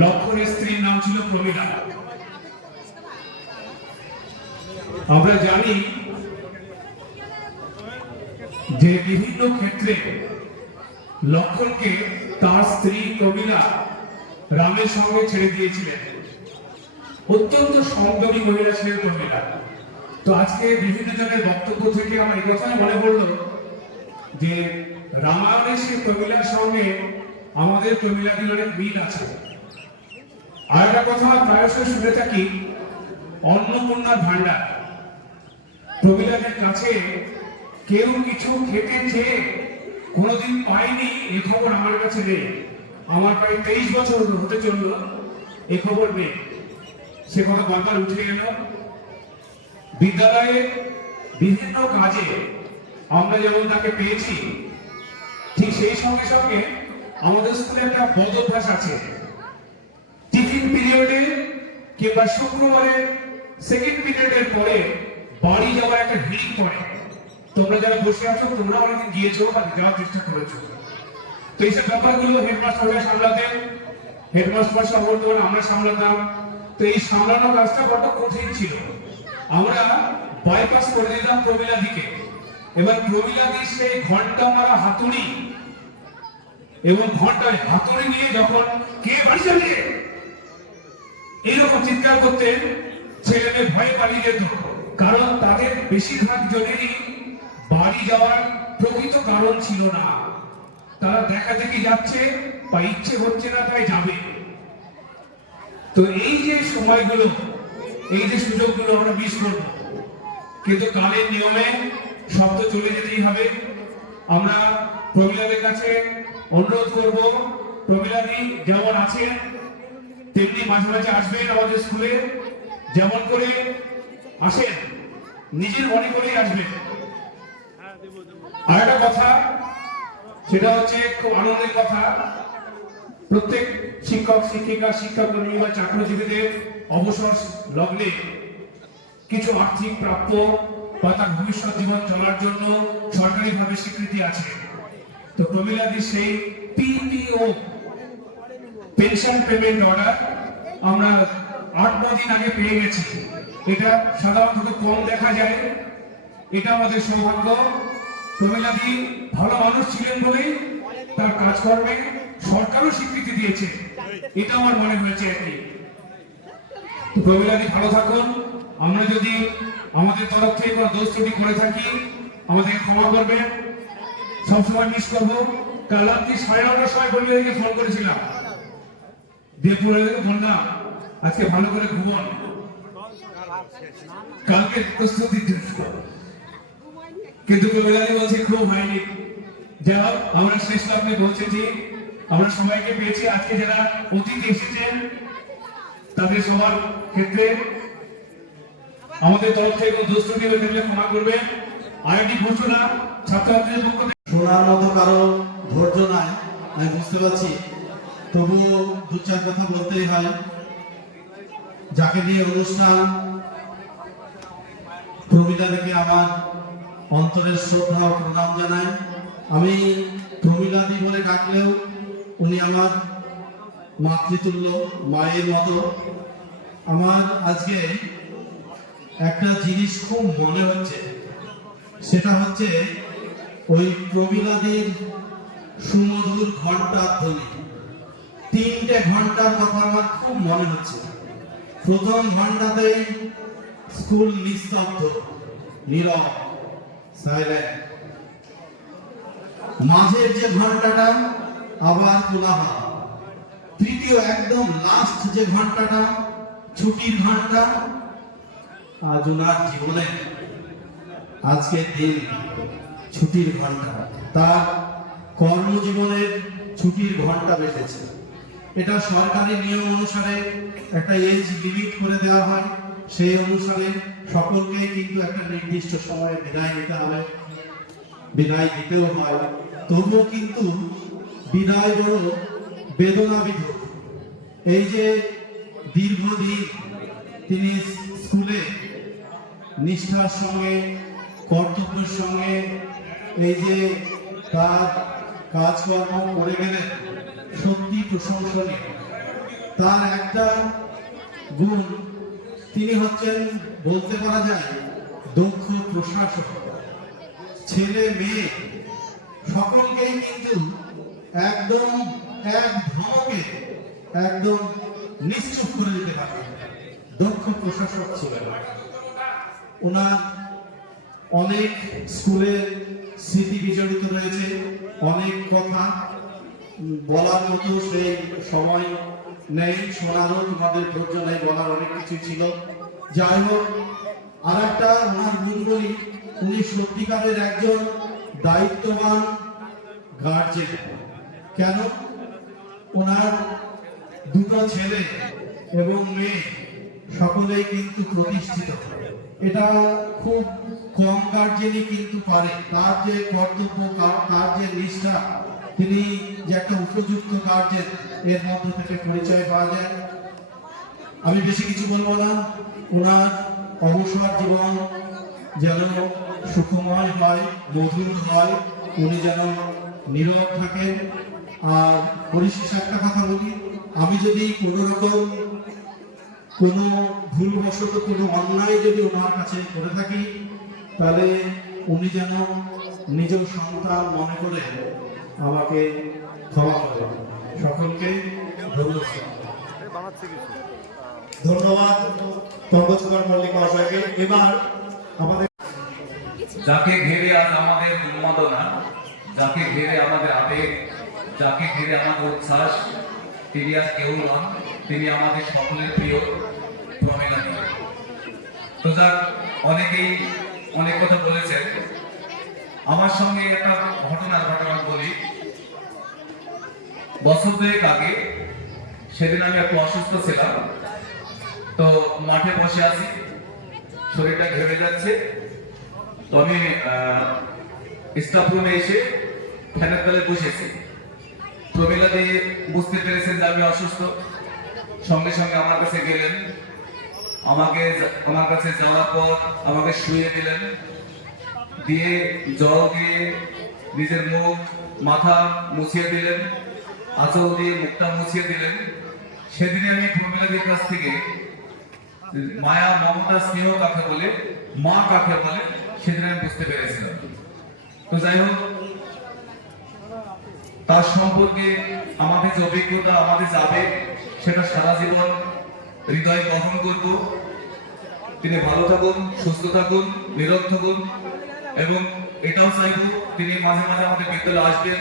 লক্ষণের স্ত্রীর নাম ছিল প্রমীলা। আমরা জানি যে বিভিন্ন ক্ষেত্রে লক্ষণকে তার স্ত্রী প্রমীলা রামের সঙ্গে ছেড়ে দিয়েছিলেন। অত্যন্ত সংযমী মহিলা ছিলেন প্রমীলা। তো আজকে বিভিন্ন জনের বক্তব্য থেকে আমার এই কথাই মনে পড়ল যে রামায়ণের সেই প্রমীলার সঙ্গে আমাদের প্রমীলাদের অনেক মিল আছে। আর একটা কথা প্রায়শই শুনে থাকি, অন্নপূর্ণার ভান্ডার প্রমীলাদের কাছে কেউ কিছু খেতে চেয়ে কোনোদিন পাইনি এ খবর আমার কাছে নেই। আমার প্রায় তেইশ বছর হতে চলল, এ খবর নেই। সে কথা বারবার উঠে গেল। বিদ্যালয়ে বিভিন্ন কাজে আমরা যেমন তাকে পেয়েছি, ঠিক সেই সঙ্গে সঙ্গে আমাদের স্কুলে একটা বদ অভ্যাস আছে। টিফিন পিরিয়ডে কিংবা শুক্রবারে সেকেন্ড পিরিয়ডের পরে বাড়ি যাওয়ার একটা হিড়িক পড়ে। তোমরা যারা বসে আছো, তোমরা অনেকদিন গিয়েছো বা যাওয়ার চেষ্টা করেছ। তো এইসব ব্যাপারগুলো হেডমাস্টার সামলাতেন। হেডমাস্টার সম্বন্ধে আমরা সামলাতাম, তো এই সামলানোর কাজটা বড্ড কঠিন ছিল। আমরা বাইপাস করে দিতাম প্রমিলা দিকে এবার প্রমিলা দি সেই ঘণ্টা মারা হাতুড়ি এবং ঘন্টায় হাতুড়ি নিয়ে যখন কে বাড়ি যাবে? এইরকম চিৎকার করতে ছেলে মেয়ে ভয়ে পালিয়ে যেত। কারণ তাদের বেশিরভাগ জনেরই বাড়ি যাওয়ার প্রকৃত কারণ ছিল না। তারা দেখা দেখি যাচ্ছে, বা ইচ্ছে হচ্ছে না, তাই যাবে। তো এই যে সময়গুলো, এই যে সুযোগগুলো আমরা মিস করব। কিন্তু কালের নিয়মে শব্দ চলে যেতেই হবে। আমরা প্রমিলাদের কাছে অনুরোধ করব, প্রমিলাদি যেমন আছেন, তেমনি মাঝে মাঝে আসবেন আমাদের স্কুলে। যেমন করে আসেন, নিজের মনে করেই আসবেন। আর একটা কথা, সেটা হচ্ছে খুব আনন্দের কথা। প্রত্যেক শিক্ষক, শিক্ষিকা, শিক্ষাকর্মী বা চাকরিজীবীদের অবসর লগ্নে কিছু আর্থিক প্রাপ্য বা তার ভবিষ্যৎ জীবন চলার জন্য সরকারিভাবে স্বীকৃতি আছে। তো প্রমিলাদি সেই পিপিও পেনশন পেমেন্ট অর্ডার আমরা আট, ন দিন আগে পেয়ে গেছি। এটা সাধারণত কম দেখা যায়। এটা আমাদের সৌভাগ্য। প্রমিলাদি ভালো মানুষ ছিলেন বলেই তার কাজকর্মে সরকারও স্বীকৃতি দিয়েছে। এটা আমার মনে হয়েছে আর কি। প্রমিলাদি ভালো থাকুন। আমরা যদি আমাদের তরফ থেকে কোনো দোষ ত্রুটি করে থাকি আমাদের ক্ষমা করবেন। সবসময় মিস করব। কাল রাত্রি সাড়ে নটার সময় প্রমিলাদিকে ফোন করেছিলাম। দিয়ে পুরো বললাম আজকে ভালো করে ঘুমন। কালকে প্রস্তুতি কিন্তু প্রমিলাদি বলছে, খুব হয়নি। যারা আমরা শেষ লগ্নে পৌঁছেছি। আমরা সবাইকে পেয়েছি। আজকে যারা অতিথি এসেছেন, তাদের সবার ক্ষেত্রে আমাদের তরফ থেকে কোনো দোষ ত্রুটি হয়ে ক্ষমা করবেন। আরেকটি ঘোষণা ছাত্রছাত্রীদের পক্ষ শোনার মতো কারও ধৈর্য নাই, আমি বুঝতে পারছি। তবুও দু চার কথা বলতেই হয়। যাকে নিয়ে অনুষ্ঠান প্রমিলা থেকে আমার অন্তরের শ্রদ্ধা ও প্রণাম জানাই আমি প্রমিলাদি বলে ডাকলেও উনি আমার মাতৃতুল্য, মায়ের মতো। আমার আজকে একটা জিনিস খুব মনে হচ্ছে, সেটা হচ্ছে ওই প্রমিলাদির সুমধুর ঘণ্টার ধ্বনি। তিনটে ঘণ্টার কথা আমার খুব মনে হচ্ছে। প্রথম ঘন্টাতেই স্কুল নিস্তব্ধ, নীরব সাইলেন্ট মাঝের যে ঘন্টাটা আবার কোলাহল। তৃতীয় একদম লাস্ট যে ঘন্টাটা ছুটির ঘণ্টা আজ ওনার জীবনে আজকের দিন। ছুটির ঘণ্টা তার কর্মজীবনের ছুটির ঘণ্টা বেঁধেছে। এটা সরকারি নিয়ম অনুসারে একটা এজ লিমিট করে দেওয়া হয়। সেই অনুসারে সকলকে কিন্তু একটা নির্দিষ্ট সময়ে বিদায় নিতে হবে। বিদায় দিতেও হয়। তবুও কিন্তু বিদায় বড় বেদনাবিধ। এই যে দীর্ঘদিন তিনি স্কুলে নিষ্ঠার সঙ্গে, কর্তব্যের সঙ্গে এই যে তার কাজকর্ম করে গেলেন সত্যি প্রশংসনীয় তার একটা গুণ, তিনি হচ্ছেন, বলতে পারা যায়, দক্ষ প্রশাসক। ছেলে, মেয়ে, সকলকেই কিন্তু একদম এক ধমকে একদম নিশ্চুপ করে দিতে পারে দক্ষ প্রশাসক ছিলেন। ওনার অনেক স্কুলে স্মৃতি বিজড়িত রয়েছে। অনেক কথা বলার মতো সেই সময় নেই, শোনারও তোমাদের ধৈর্য নেই বলার অনেক কিছু ছিল। যাই হোক আর একটা ওনার গুণ বলি, উনি সত্যিকারের একজন দায়িত্ববান গার্জেন কেন? ওনার দুটো ছেলে এবং মেয়ে, সকলেই কিন্তু প্রতিষ্ঠিত। এটা খুব কম গার্জেনই কিন্তু পারে, তার যে কর্তব্য, তার- যে নিষ্ঠা, তিনি যে একটা উপযুক্ত গার্জেন এর মধ্য থেকে পরিচয় পাওয়া যায়। আমি বেশি কিছু বলব না। ওনার অবসর জীবন যেন সুখময় হয়, মধুর হয়, উনি যেন নীরব থাকেন। আর পরিশেষ একটা কথা বলি, আমি যদি কোনো রকম কোনো ভুলবশত কোনো অন্যায় যদি ওনার কাছে করে থাকি তাহলে উনি যেন নিজ সন্তান মনে করে আমাকে ক্ষমা করেন সকলকে ধন্যবাদ। পঙ্কজ কুমার মল্লিক মহাশয়কে। এবার আমাদের যাকে ঘিরে আজ আমাদের উন্মাদনা, যাকে ঘিরে আমাদের আবেগ, যাকে ঘিরে আমাদের উচ্ছ্বাস, তিনি আর কেউ তিনি আমাদের সকলের প্রিয় প্রমিলা তো যাক, অনেকেই অনেক কথা বলেছেন। আমার সঙ্গে একটা ঘটনার ঘটনা বলি। বছর দুয়েক আগে, সেদিন আমি একটু অসুস্থ ছিলাম। তো মাঠে বসে আছি, শরীরটা ঘেমে যাচ্ছে। তো আমি স্টাফ রুমে এসে ফ্যানের তলে বসেছি। প্রমিলা দিয়ে বুঝতে পেরেছেন যে আমি অসুস্থ। সঙ্গে সঙ্গে আমার কাছে গেলেন। আমাকে আমার কাছে যাওয়ার পর আমাকে শুয়ে দিলেন। দিয়ে জল দিয়ে নিজের মুখ, মাথা মুছিয়ে দিলেন, আঁচল দিয়ে মুখটা মুছিয়ে দিলেন। সেদিনে আমি প্রমিলাদের কাছ থেকে মায়া, মমতা, স্নেহ কাকে বলে, মা কাকে বলে, সেদিন আমি বুঝতে পেরেছিলাম। তো যাই হোক, তার সম্পর্কে আমাদের যে অভিজ্ঞতা, আমাদের যাবে সেটা সারা জীবন হৃদয় বহন করব। তিনি ভালো থাকুন, সুস্থ থাকুন নীরব থাকুন, এবং এটাও চাইব, তিনি মাঝে মাঝে আমাদের বিদ্যালয়ে আসবেন।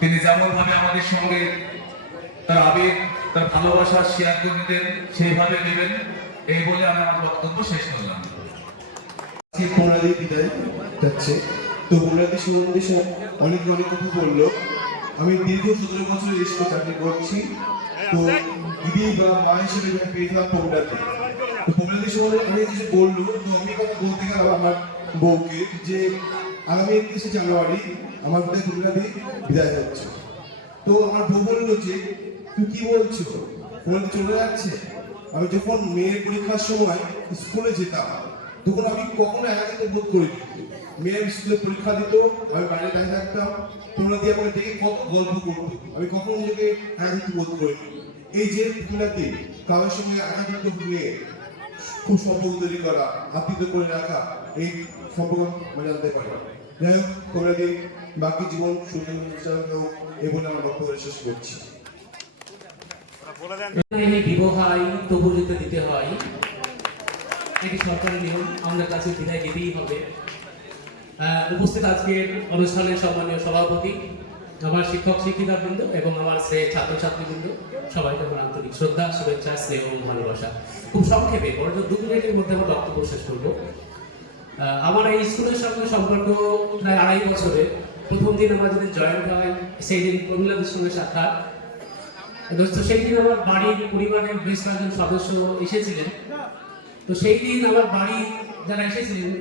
তিনি যেমন ভাবে আমাদের সঙ্গে তার আবেগ, তার ভালোবাসা শেয়ার করে নিতেন সেইভাবে নেবেন। এই বলে আমি আমার বক্তব্য শেষ করলাম। পুনরাদি বিদায় যাচ্ছে। তো পুনরাদি সম্বন্ধে অনেক অনেক কথা বলল। আমি দীর্ঘ সতেরো বছর স্কুলে চাকরি করছি। তো দিদি বা মা হিসেবে আমি পেয়েছিলাম পুনরাদি তো অনেক কিছু বলল? তো আমি কথা বলতে গেলাম আমার বউকে যে, আগামী একত্রিশে জানুয়ারি আমার বোধহয় পুনরাদি বিদায় হচ্ছে। তো আমার বউ বলল যে তুই কি বলছো? পুনরাদি চলে যাচ্ছে। আমি যখন মেয়ের পরীক্ষার সময় স্কুলে যেতাম, তখন আমি কখনো একা একাকিত্ব বোধ করিনি। মেয়ের স্কুলে পরীক্ষা দিত, আমি বাইরে থাকতাম। তোমরা দিয়ে আমাকে দেখে কত গল্প করতো। আমি কখনো নিজেকে বোধ এই যে কারোর সঙ্গে নিয়ে খুব সম্পর্ক তৈরি করা করে রাখা, এই সম্পর্ক জানতে পারি। যাই হোক, তোমরা দিয়ে বাকি জীবন সুন্দর হোক এই বলে আমার বক্তব্য শেষ করছি। দিতে হয় সরকারি নিয়ম কাছে বিদায় দিতেই হবে। উপস্থিত আজকের অনুষ্ঠানের সম্মানীয় সভাপতি, আমার শিক্ষক শিক্ষিকা বৃন্দ এবং আমার সে ছাত্রছাত্রী বৃন্দ, সবাইকে আমার আন্তরিক শ্রদ্ধা, শুভেচ্ছা, স্নেহ এবং ভালোবাসা। খুব সংক্ষেপে বড় দু মিনিটের মধ্যে আমার বক্তব্য শেষ করব। আমার এই স্কুলের সঙ্গে সম্পর্ক প্রায় আড়াই বছরের। প্রথম দিন আমার যেদিন জয়েন্ট হয় সেই দিন প্রমিলাদের সঙ্গে সাক্ষাৎ দোস্ত সেই দিন আমার বাড়ির পরিবারের বেশ কয়েকজন সদস্য এসেছিলেন। তো সেই দিন আমার বাড়ি যারা এসেছিলেন,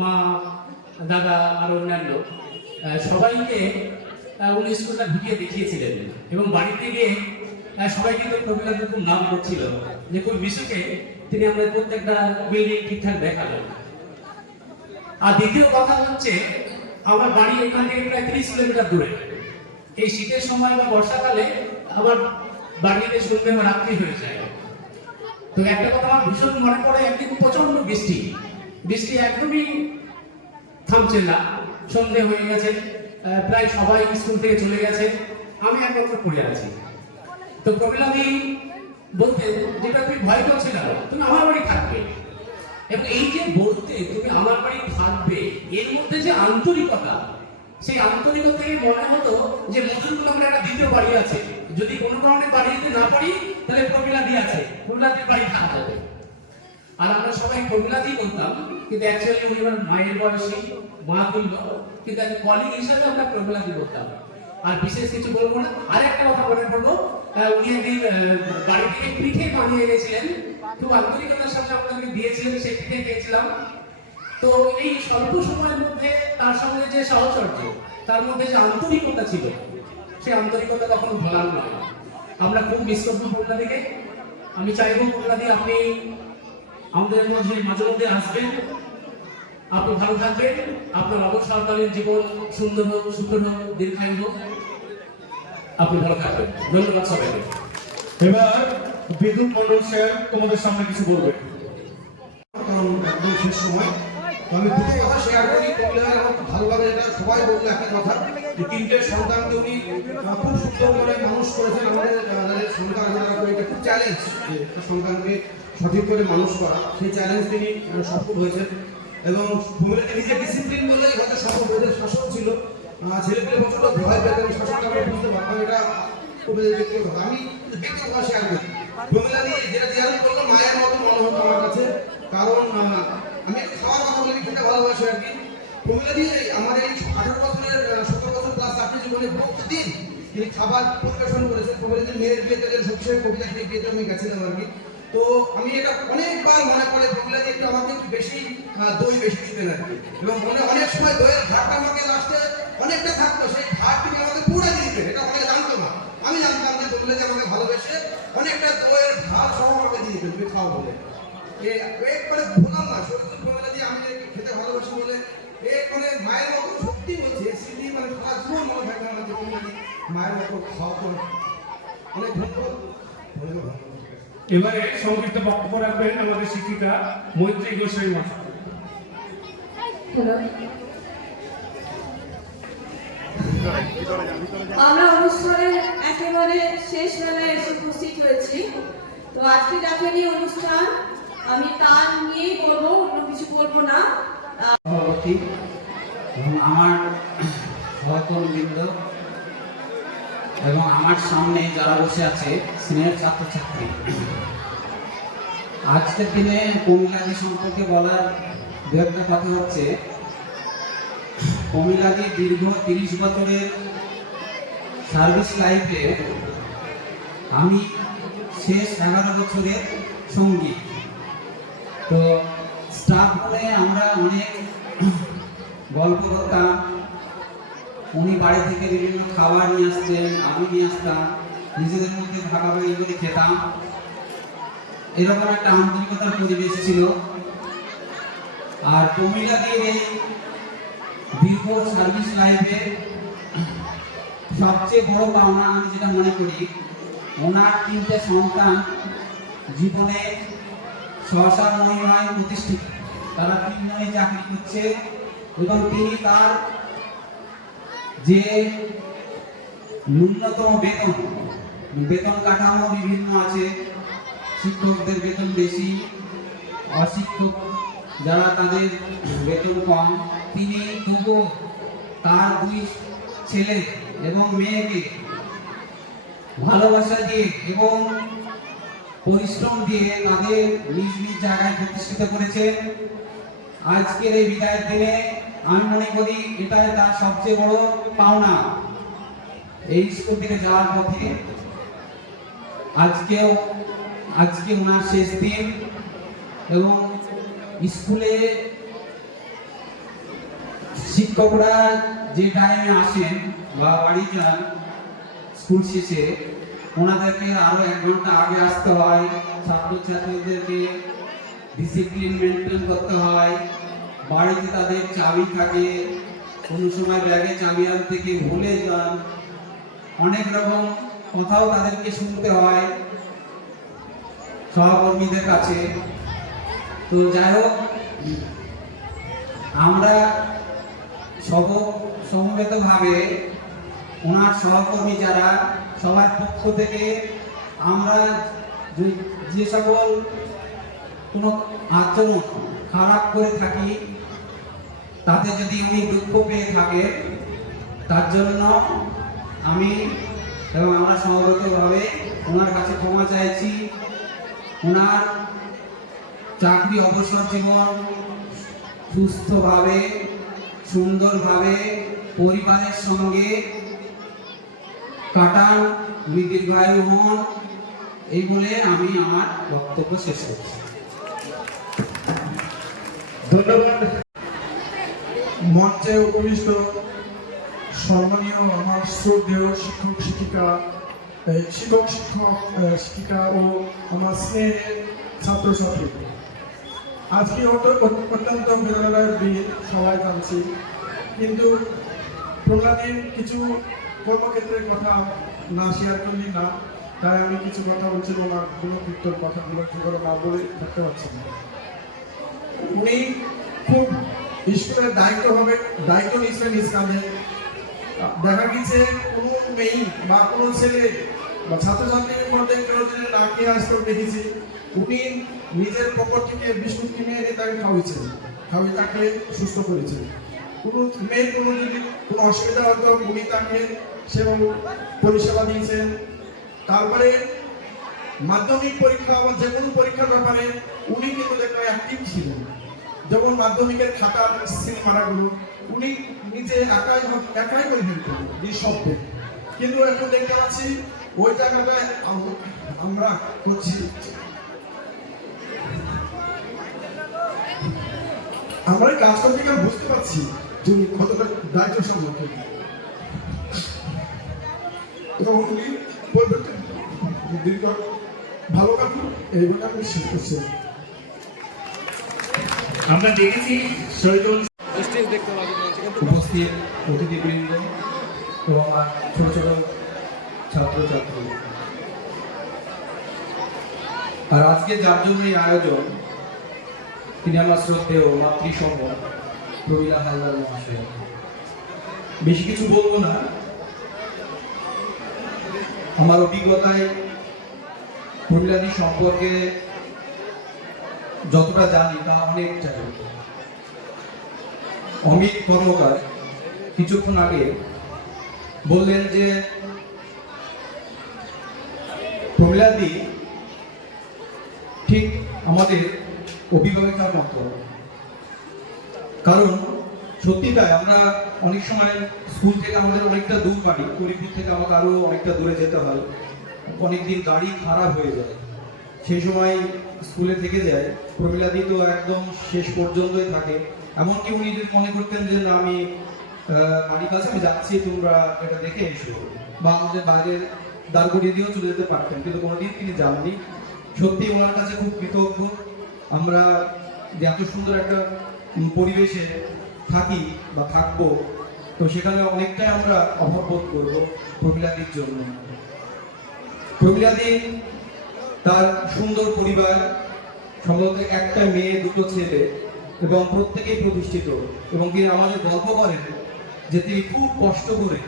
মা দাদা আর অন্যান্য সবাইকে উনি স্কুলটা ঢুকিয়ে দেখিয়েছিলেন এবং বাড়ি থেকে আহ, সবাই কিন্তু প্রমিলাদের খুব নাম করছিল। যে খুব মিশুকে তিনি আমাদের প্রত্যেকটা বিল্ডিং ঠিকঠাক দেখালেন। আর দ্বিতীয় কথা হচ্ছে আমার বাড়ি এখান থেকে প্রায় ত্রিশ কিলোমিটার দূরে। এই শীতের সময় বা বর্ষাকালে আমার বাড়িতে শুনবে আমার রাত্রি হয়ে যায়। তো একটা কথা আমার ভীষণ মনে পড়ে একদিন প্রচণ্ড বৃষ্টি। বৃষ্টি একদমই থামছে না। সন্ধে হয়ে গেছে প্রায় সবাই স্কুল থেকে চলে গেছে। আমি একমাত্র পড়ে আছি। তো প্রমিলাদি বলতেন যেটা তুমি ভয় করছে না তুমি আমার বাড়ি থাকবে। এবং এই যে বলতে তুমি আমার বাড়ি থাকবে, এর মধ্যে যে আন্তরিকতা, সেই আন্তরিকতা থেকে মনে হতো যে মজুর আমরা একটা দ্বিতীয় বাড়ি আছে। যদি কোনো কারণে বাড়ি দিতে না পারি, তাহলে প্রমিলাদি আছে। প্রমিলাদির বাড়ি থাকা যাবে আর আমরা সবাই প্রমিলাদি বলতাম, কিন্তু অ্যাকচুয়ালি উনি আমার মায়ের বয়সী মা তুল্য কিন্তু এক কলিগ হিসাবে আমরা প্রমিলাদি বলতাম। আর বিশেষ কিছু বলব না আর একটা কথা মনে পড়ল উনি একদিন বাড়ি থেকে পিঠে বানিয়ে এনেছিলেন। খুব আন্তরিকতার সাথে আপনাকে দিয়েছিলেন, সেই পিঠে খেয়েছিলাম। তো এই স্বল্প সময়ের মধ্যে তার সঙ্গে যে সাহচর্য, তার মধ্যে যে আন্তরিকতা ছিল, সেই আন্তরিকতা কখনো ভোলার নয়। আমরা খুব মিস করব প্রমিলাদিকে আমি চাইব প্রমিলাদি আপনি আমাদের মাঝে মাঝে মধ্যে আসবেন। আপনি ভালো থাকবেন। আপনার অবসরকালীন জীবন সুন্দর হোক সুন্দর হোক দীর্ঘায়ু হোক। আপনি ভালো থাকবেন। ধন্যবাদ সবাইকে। এবার বিদ্যুৎ মন্ডল স্যার তোমাদের সামনে কিছু বলবে। কারণ একদম শেষ সময়। আমি দুটো কথা শেয়ার করি কমলে আমার ভালো লাগে এটা সবাই বলল একটা কথা যে তিনটে সন্তানকে উনি আহ, খুব সুন্দর করে মানুষ করেছেন। আমাদের যাদের সন্তান এটা খুব চ্যালেঞ্জ যে সন্তানকে সঠিক করে মানুষ করা, সেই চ্যালেঞ্জ তিনি সফল হয়েছেন এবং ফ্যামিলিতে নিজে ডিসিপ্লিন বলেই হয়তো সফল হয়েছে শাসন ছিল। ছেলেপেলে প্রচণ্ড ভয় পেতেন শাসনটা আমরা বুঝতে পারতাম এটা ব্যক্তিগত। আমি ব্যক্তিগত শেয়ার করি। ফ্যামিলা নিয়ে যেটা জিজ্ঞাসা করল মায়ের মতো মনে হতো আমার কাছে। কারণ আমি খাওয়ার কথা বলি, খেতে ভালোবাসি আর কি। ফ্যামিলা দিয়ে আমার এই আঠারো বছরের সতেরো বছর প্লাস চাকরি জীবনে প্রতিদিন তিনি খাবার পরিবেশন করেছেন। দিয়ে মেয়ের বিয়েতে সবসময় কবিতা খেয়ে বিয়েতে আমি গেছিলাম আর কি। তো আমি এটা অনেকবার মনে পড়ে ফ্যামিলা দিয়ে একটু আমাকে একটু বেশি দই বেশি দিতেন আর এবং মনে অনেক সময় দইয়ের ঘাটটা আমাকে লাস্টে অনেকটা থাকতো, সেই ঘাট আমাকে পুরো দিতেন এটা অনেকে জানতো না। আমি জানতাম যে বললে যে আমাকে ভালোবেসে অনেকটা দইয়ের ধার সহ আমাকে দিয়ে দিতেন তুমি খাও বলে। একবারে ভুলাম না, সত্যি ফ্যামিলি দিয়ে আমি খেতে ভালোবাসি বলে। এ মানে মায়ের মতো সত্যি বলছি স্মৃতি মানে সারা জীবন মনে থাকবে আমার যে মায়ের মতো খাওয়া তো অনেক ধন্যবাদ ধন্যবাদ এবারে সংক্ষিপ্ত বক্তব্য রাখবেন আমাদের শিক্ষিকা মৈত্রী গোস্বামী মাথা আমরা অনুষ্ঠানের একেবারে শেষ বেলায় এসে উপস্থিত হয়েছি। তো আজকে ডাকেনি অনুষ্ঠান আমি তার নিয়েই বলব অন্য কিছু বলব না। এবং আমার সহকর্মীবৃন্দ এবং আমার সামনে যারা বসে আছে স্নেহের ছাত্রছাত্রী, আজকের দিনে কমিলাদি সম্পর্কে বলার দু একটা কথা হচ্ছে কমিলাদি দীর্ঘ তিরিশ বছরের সার্ভিস লাইফে আমি শেষ এগারো বছরের সঙ্গী। তো স্টাফ বলে আমরা অনেক গল্প করতাম উনি বাড়ি থেকে বিভিন্ন খাবার নিয়ে আসতেন, আমি নিয়ে আসতাম, নিজেদের মধ্যে ভাগাভাগি করে খেতাম। এরকম একটা আন্তরিকতার পরিবেশ ছিল। আর প্রমিলাদির এই দীর্ঘ সার্ভিস লাইফে সবচেয়ে বড় পাওনা আমি যেটা মনে করি, ওনার তিনটে সন্তান জীবনে সহসা মহিমায় প্রতিষ্ঠিত। তারা তিনজনে চাকরি করছে এবং তিনি তার যে ন্যূনতম বেতন বেতন কাঠামো বিভিন্ন আছে, শিক্ষকদের বেতন বেশি, অশিক্ষক যারা তাদের বেতন কম, তিনি তবুও তার দুই ছেলে এবং মেয়েকে ভালোবাসা দিয়ে এবং পরিশ্রম দিয়ে তাদের নিজ নিজ জায়গায় প্রতিষ্ঠিত করেছেন। আজকের এই বিদায়ের দিনে আমি মনে করি এটাই তার সবচেয়ে বড় পাওনা এই স্কুল থেকে যাওয়ার পথে। আজকেও, আজকে ওনার শেষ দিন এবং স্কুলে শিক্ষকরা যে টাইমে আসেন বা বাড়ি যান স্কুল শেষে, ওনাদেরকে আরও এক ঘণ্টা আগে আসতে হয়। ছাত্রছাত্রীদেরকে ডিসিপ্লিন মেনটেন করতে হয়। বাড়িতে তাদের চাবি থাকে, কোনো সময় ব্যাগে চাবি আনতে গিয়ে ভুলে যান। অনেক রকম কথাও তাদেরকে শুনতে হয় সহকর্মীদের কাছে। তো যাই হোক, আমরা সব সমবেতভাবে ওনার সহকর্মী যারা, সবার পক্ষ থেকে আমরা যে সকল কোনো আচরণ খারাপ করে থাকি, তাতে যদি উনি দুঃখ পেয়ে থাকে, তার জন্য আমি এবং আমরা সমবেতভাবে ওনার কাছে ক্ষমা চাইছি। ওনার চাকরি অবসর জীবন সুস্থভাবে, সুন্দরভাবে পরিবারের সঙ্গে কাটান। উনি দীর্ঘায়ু হন, এই বলে আমি আমার বক্তব্য শেষ করছি। ধন্যবাদ। মঞ্চে উপবিষ্ট সম্মানীয় আমার শ্রদ্ধেয় শিক্ষক, শিক্ষিকা শিক্ষক শিক্ষক শিক্ষিকা ও আমার স্নেহের ছাত্রছাত্রী। আজকে অত- অত- অত্যন্ত বিদ্যালয়ের দিন সবাই জানছি, কিন্তু প্রহ্লাদের কিছু কর্মক্ষেত্রের কথা না শেয়ার করলি না, তাই আমি কিছু কথা বলছি আমার গুণকীর্তন কথাগুলো কি করে না বলে থাকতে পারছি না। উনি খুব স্কুলের দায়িত্ব হবে দায়িত্ব নিয়েছিলেন নিজ দেখা গেছে কোনো মেয়ে বা কোনো ছেলে বা ছাত্রছাত্রীর মধ্যে কেউ যদি না খেয়ে আসতে, দেখেছি উনি নিজের পকেট থেকে বিস্কুট কিনে এনে তাকে খাওয়াইছেন, খাওয়াই তাকে সুস্থ করেছেন। কোনো মেয়ের কোনো যদি কোনো অসুবিধা হতো, উনি তাকে সেরকম পরিষেবা দিয়েছেন। তারপরে মাধ্যমিক পরীক্ষা বা যে কোনো পরীক্ষার ব্যাপারে উনি কিন্তু একটা অ্যাক্টিভ ছিলেন। যেমন মাধ্যমিকের খাতার সিনেমারাগুলো উনি নিজে একাই একাই করে ফেলতেন নিঃশব্দে কিন্তু এখন দেখতে পাচ্ছি ওই জায়গাটায় আমরা করছি আমরা এই কাজ করতে গিয়ে বুঝতে পারছি যে কতটা দায়িত্ব সম্পর্কে এবং উনি দীর্ঘ, ভালো কাটুন এইভাবে আমি শেষ আমরা দেখেছি শহীদুল উপস্থিত অতিথিবৃন্দ এবং আমার ছোট ছোট ছাত্রছাত্রী। আর আজকে যার জন্য এই আয়োজন তিনি আমার শ্রদ্ধেয় মাতৃসম প্রমীলা হালদার মহাশয়। বেশি কিছু বলব না। আমার অভিজ্ঞতায় প্রমীলাদি সম্পর্কে যতটা জানি, তা অনেকটাই অমিত কর্মকার কিছুক্ষণ আগে বললেন যে প্রমিলাদি ঠিক আমাদের অভিভাবিকার মতো। কারণ, সত্যি তাই, আমরা অনেক সময় স্কুল থেকে আমাদের অনেকটা দূর বাড়ি করিপুর থেকে আমাকে আরও অনেকটা দূরে যেতে হয়। অনেকদিন গাড়ি খারাপ হয়ে যায়। সেই সময় স্কুলে থেকে যায় প্রমিলাদি তো একদম শেষ পর্যন্তই থাকে। এমনকি উনি যদি মনে করতেন যে আমি বাড়ির কাছে, আমি যাচ্ছি, তোমরা এটা দেখে এসো। বা আমাদের বাইরের দাঁড়গড়িয়ে দিয়েও চলে যেতে পারতেন, কিন্তু কোনোদিন তিনি যাননি। সত্যি ওনার কাছে খুব কৃতজ্ঞ। আমরা যে এত সুন্দর একটা পরিবেশে থাকি বা থাকব, তো সেখানে অনেকটাই আমরা অভাব বোধ করব প্রমিলাদির জন্য। প্রমিলাদি তার সুন্দর পরিবার, সম্ভবত একটা মেয়ে, দুটো ছেলে এবং প্রত্যেকেই প্রতিষ্ঠিত এবং তিনি আমাদের গল্প করেন যে তিনি খুব কষ্ট করে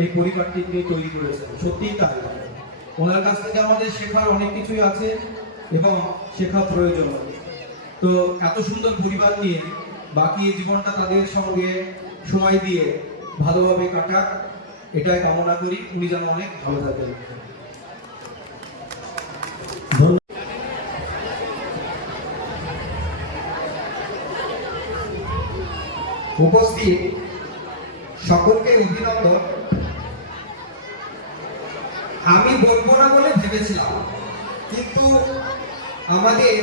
এই পরিবারটি তিনি তৈরি করেছেন। সত্যিই তাই। ওনার কাছ থেকে আমাদের শেখার অনেক কিছুই আছে এবং শেখা প্রয়োজন তো এত সুন্দর পরিবার নিয়ে বাকি জীবনটা তাদের সঙ্গে সময় দিয়ে ভালোভাবে কাটাক, এটাই কামনা করি। উনি যেন অনেক ভালো থাকেন। উপস্থিত সকলকে অভিনন্দন। আমি বলব না বলে ভেবেছিলাম, কিন্তু আমাদের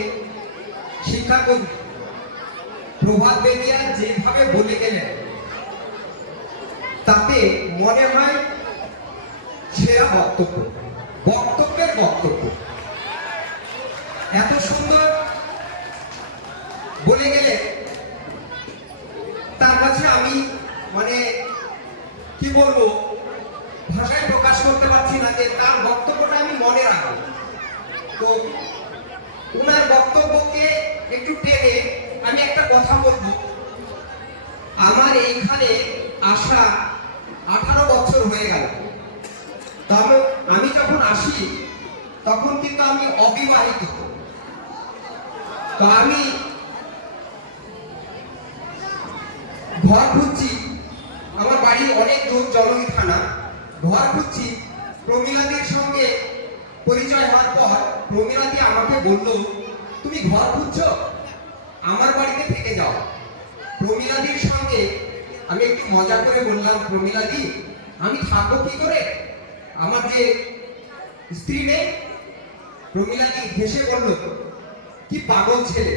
শিক্ষাকর্মী প্রভাত বেদিয়া যেভাবে বলে গেলেন, তাতে মনে হয় সেরা বক্তব্য, বক্তব্যের বক্তব্য। এত সুন্দর বলে গেলে তার কাছে আমি মানে কি বলব, ভাষায় প্রকাশ করতে পারছি না যে তার বক্তব্যটা আমি মনে রাখব। তো ওনার বক্তব্যকে একটু টেনে আমি একটা কথা বলব। আমার এইখানে আসা আঠারো বছর হয়ে গেল। তবে আমি যখন আসি, তখন কিন্তু আমি অবিবাহিত। তো আমি ঘর খুঁজছি। আমার বাড়ি অনেক দূর জলগি থানা। ঘর খুঁজছি। প্রমিলাদির সঙ্গে পরিচয় হওয়ার পর প্রমিলাদি আমাকে বলল, তুমি ঘর খুঁজছো? আমার বাড়িতে থেকে যাও। প্রমিলাদির সঙ্গে আমি একটু মজা করে বললাম, প্রমিলাদি, আমি থাকব কি করে? আমার যে স্ত্রী নেই? প্রমিলাদি হেসে বলল, কি পাগল ছেলে।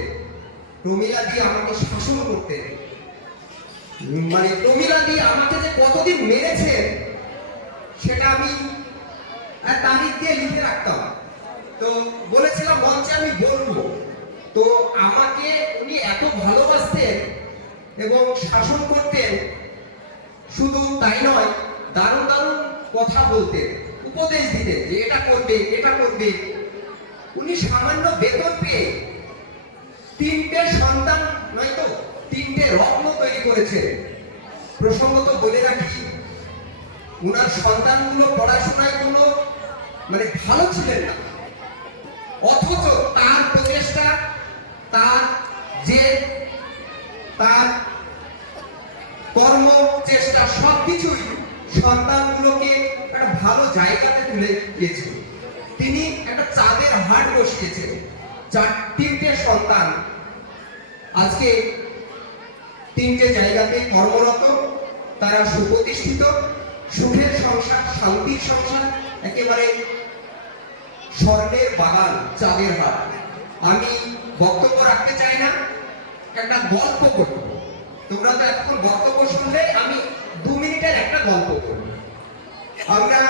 প্রমিলাদি আমাকে শাসন করতেন। মানে প্রমিলাদি আমাকে যে কতদিন মেরেছে, সেটা আমি এক তারিখ দিয়ে লিখে রাখতাম তো বলেছিলাম, মঞ্চে আমি বলব। তো আমাকে উনি এত ভালোবাসতেন এবং শাসন করতেন, শুধু তাই নয়, দারুণ দারুণ কথা বলতেন, উপদেশ দিতেন যে এটা করবে এটা করবে। উনি সামান্য বেতন পেয়ে তিনটে সন্তান, নয়তো তিনটে রত্ন তৈরি করেছে। প্রসঙ্গত বলে রাখি, উনার সন্তানগুলো পড়াশোনায় কোনো মানে ভালো ছিলেন না। অথচ তার প্রচেষ্টা, তার যে, তার কর্ম, চেষ্টা সবকিছুই সন্তানগুলোকে একটা ভালো জায়গাতে তুলে দিয়েছে তিনি একটা চাঁদের হাট বসিয়েছেন। চার তিনটে সন্তান। আজকে তিনটে জায়গাতে কর্মরত, তারা সুপ্রতিষ্ঠিত, সুখের সংসার, শান্তির সংসার, একেবারে স্বর্ণের বাগান, চাঁদের হাট। আমি বক্তব্য রাখতে চাই না, একটা গল্প করব। তোমরা তো এখন বক্তব্য শুনলে, আমি দু মিনিটের একটা গল্প করব। আমরা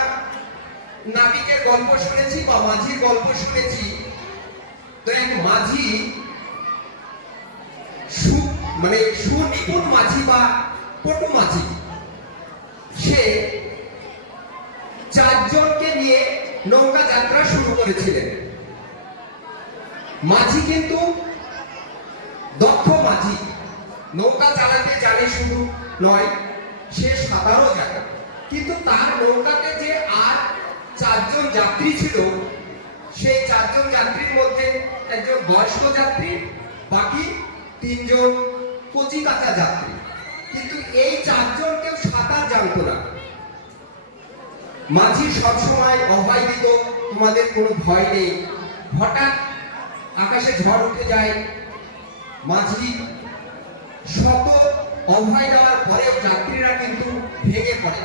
নাবিকের গল্প শুনেছি বা মাঝির গল্প শুনেছি। তো এক মাঝি মানে সুনিপুণ মাঝি বা পটু মাঝি, সে চারজনকে নিয়ে নৌকা যাত্রা শুরু করেছিলেন। মাঝি কিন্তু দক্ষ মাঝি, নৌকা চালাতে জানে শুধু নয়, সে সাঁতারও জানে। কিন্তু তার নৌকাতে যে আর চারজন যাত্রী ছিল, সেই চারজন যাত্রীর মধ্যে একজন বয়স্ক যাত্রী, বাকি তিনজন কচি কাঁচা যাত্রী। কিন্তু এই চারজন কেউ সাঁতার জানতো না। মাঝি সবসময় অভয় দিত তোমাদের কোনো ভয় নেই। হঠাৎ আকাশে ঝড় উঠে যায়। মাঝি শত অভয় দেওয়ার পরেও যাত্রীরা কিন্তু ভেঙে পড়ে।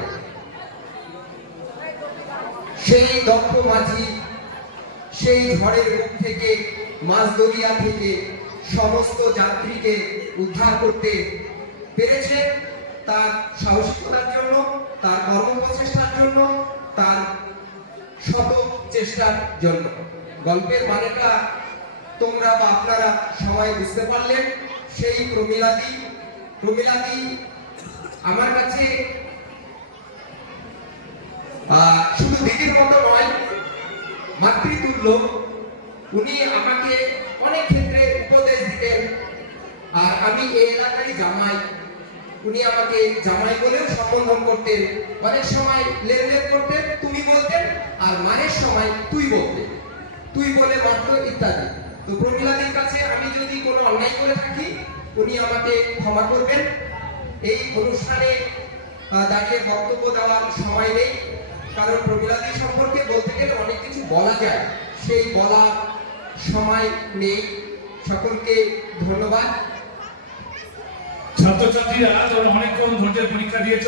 সেই দক্ষ মাঝি, সেই ঝড়ের মুখ থেকে, মাছ দরিয়া থেকে সমস্ত যাত্রীকে উদ্ধার করতে পেরেছে। তার সাহসিকতার জন্য, তার কর্মপ্রচেষ্টার জন্য, তার শত চেষ্টার জন্য। গল্পের মানেটা তোমরা বা আপনারা সবাই বুঝতে পারলেন। সেই প্রমিলাদি প্রমিলাদি আমার কাছে শুধু দিদির মতো নয়, মাতৃতুল্য। উনি আমাকে আর আমি এই এলাকারই জামাই। উনি আমাকে জামাই বলেও সম্বোধন করতেন। অনেক সময় লেনদেন করতেন, তুমি বলতেন, আর মায়ের সময় তুই বলতেন। তুই বলে মাত্র ইত্যাদি। তো প্রমিলাদির কাছে আমি যদি কোনো অন্যায় করে থাকি, উনি আমাকে ক্ষমা করবেন। এই অনুষ্ঠানে দাঁড়িয়ে বক্তব্য দেওয়ার সময় নেই। কারণ প্রমিলাদি সম্পর্কে বলতে গেলে অনেক কিছু বলা যায়। সেই বলা সময় নেই। সকলকে ধন্যবাদ। ছাত্রছাত্রীরা তোমরা অনেকক্ষণ ধৈর্যের পরীক্ষা দিয়েছ।